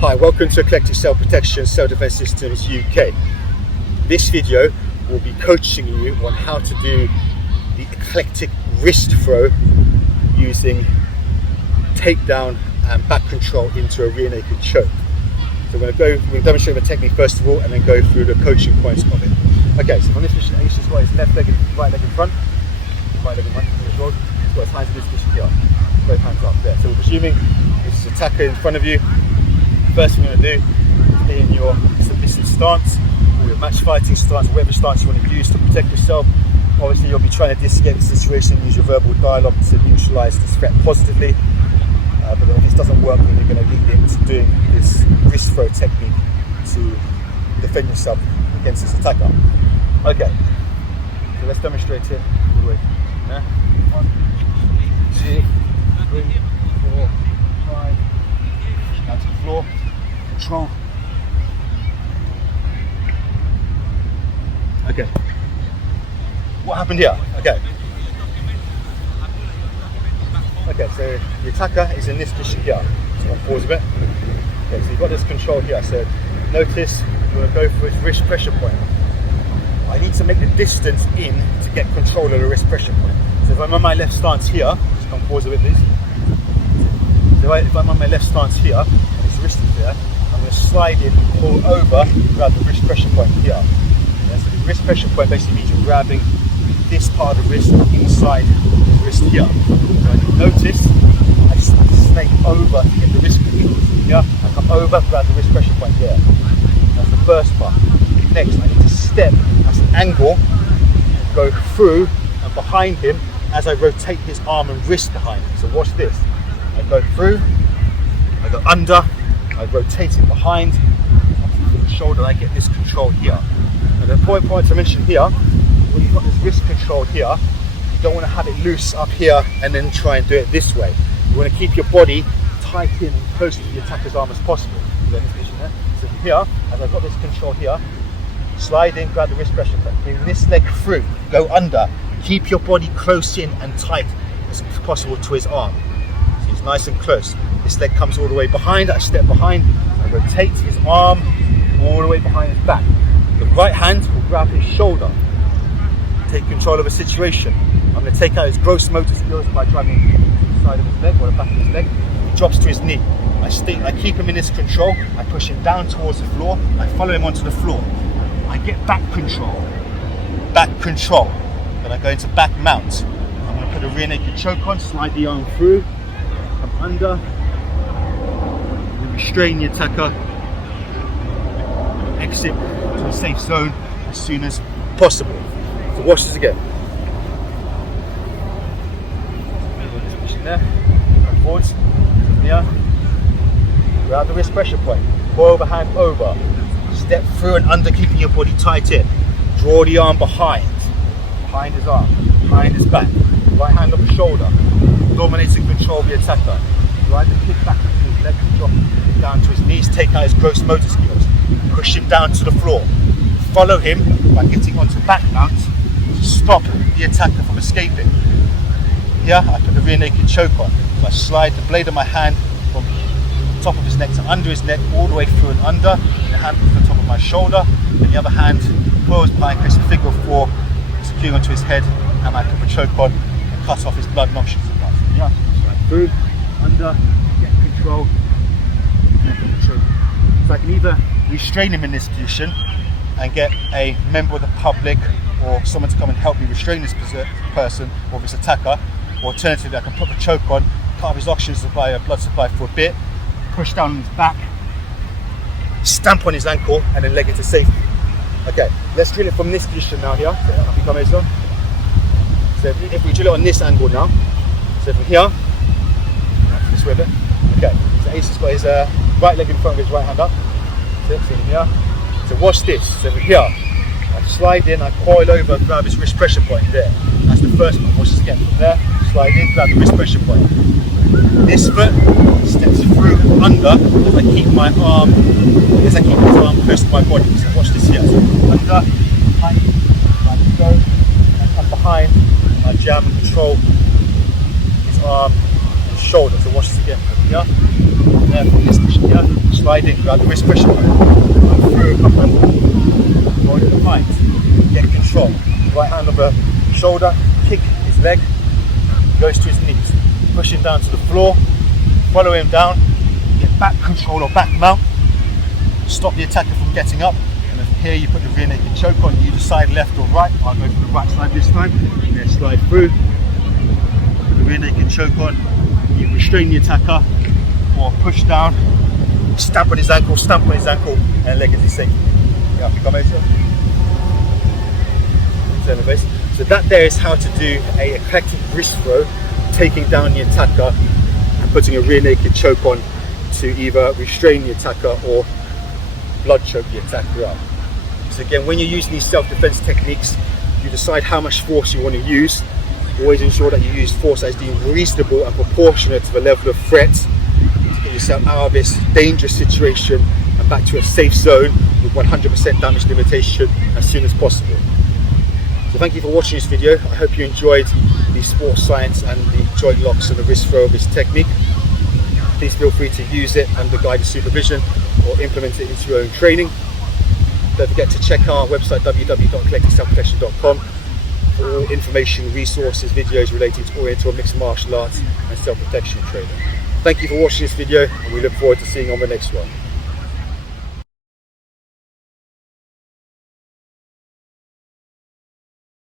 Hi, welcome to Eclectic Self Protection Self-Defense Systems UK. This video will be coaching you on how to do the eclectic wrist throw using takedown and back control into a rear naked choke. So we'll demonstrate the technique first of all and then go through the coaching points of it. Okay, so from this position, Ace has got his left leg and right leg in front. Right leg in front, he's got his hands in this position here. Both hands up there. So we're presuming this is attacker in front of you. First thing you're going to do is be in your submissive stance or your match fighting stance, whatever stance you want to use to protect yourself. Obviously you'll be trying to de-escalate the situation, use your verbal dialogue to neutralise this threat positively. But if this doesn't work, then you're going to lead into doing this wrist throw technique to defend yourself against this attacker. Okay, so let's demonstrate it all the way. Yeah? 1, 2, 3, 4, 5. Down to the floor. Control. Okay. What happened here? Okay. Okay, so the attacker is in this position here. So I'll pause a bit. Okay, so you've got this control here. So notice you want to go for his wrist pressure point. I need to make the distance in to get control of the wrist pressure point. So if I'm on my left stance here, just come pause a bit, please. So if I'm on my left stance here, and his wrist is there, I'm going to slide in and pull over, grab the wrist pressure point here. Yeah, so the wrist pressure point basically means you're grabbing this part of the wrist inside the wrist here. So notice I snake over to get the wrist control. Yeah, I come over, grab the wrist pressure point there. That's the first part. Next, I need to step at an angle, go through and behind him as I rotate his arm and wrist behind him. So watch this. I go through, I go under, I rotate it behind, to the shoulder, I get this control here. And the point to mention here, when you've got this wrist control here, you don't want to have it loose up here and then try and do it this way. You want to keep your body tight in and close to the attacker's arm as possible. So from here, as I've got this control here, slide in, grab the wrist pressure point, bring this leg through, go under, keep your body close in and tight as possible to his arm. So he's nice and close. This leg comes all the way behind, I step behind, I rotate his arm all the way behind his back. The right hand will grab his shoulder, take control of the situation. I'm going to take out his gross motor skills by driving the side of his leg or the back of his leg. He drops to his knee. I keep him in this control, I push him down towards the floor, I follow him onto the floor. I get back control, then I go into back mount. I'm going to put a rear naked choke on, slide the arm through, come under, and restrain the attacker, exit to a safe zone as soon as possible. So watch this again. This position there, come forwards, here, grab the wrist pressure point, pull overhand over. Step through and under, keeping your body tight in. Draw the arm behind his arm, behind his back. Right hand up the shoulder. Dominating control of the attacker. Right the kick back into his leg, drop it down to his knees, take out his gross motor skills. Push him down to the floor. Follow him by getting onto back mount to stop the attacker from escaping. Here I put the rear naked choke on. So I slide the blade of my hand from top of his neck to under his neck, all the way through and under. The hand to the top of my shoulder, and the other hand closed behind, creates a figure of 4, securing onto his head, and I put the choke on and cut off his blood noxious supply. Yeah, so through, under, get control, and put the choke. So I can either restrain him in this position and get a member of the public or someone to come and help me restrain this person or this attacker. Or alternatively, I can put the choke on, cut off his oxygen supply, blood supply for a bit, push down on his back, stamp on his ankle, and then leg into safety. Okay, let's drill it from this position now here. So if we drill it on this angle now, so from here, this way a bit. Okay, so Ace has got his right leg in front of his right hand up. So from here. So watch this. So from here, I slide in, I coil over and grab his wrist pressure point there. That's the first one. Watch this again. From there, slide in, grab the wrist pressure point. This foot steps through under as I keep my arm, as I keep his arm close to my body. So watch this here. So under, behind, I go, and come behind, and I jam and control his arm and shoulder. So watch this again. From here, from this position here. slide in, grab the wrist pressure point, and through a couple, hold it tight, get control. Right hand on the shoulder, kick his leg, goes to his knees, push him down to the floor, follow him down, get back control or back mount, stop the attacker from getting up, and then here you put the rear naked choke on. You decide left or right. I'll go for the right side this time, and then slide through, put the rear naked choke on, you restrain the attacker or push down, stamp on his ankle, and leg is his safety. Yeah, you come over. So that there is how to do a eclectic wrist throw, taking down the attacker and putting a rear naked choke on to either restrain the attacker or blood choke the attacker out. So again, when you're using these self-defense techniques, you decide how much force you want to use. Always ensure that you use force that is deemed reasonable and proportionate to the level of threat to get yourself out of this dangerous situation and back to a safe zone with 100% damage limitation as soon as possible. So thank you for watching this video. I hope you enjoyed the sports science and the joint locks and the wrist throw of this technique. Please feel free to use it under guided supervision or implement it into your own training. Don't forget to check our website www.eclecticselfprotection.com for all information, resources, videos relating to oriental mixed martial arts and self-protection training. Thank you for watching this video, and we look forward to seeing you on the next one.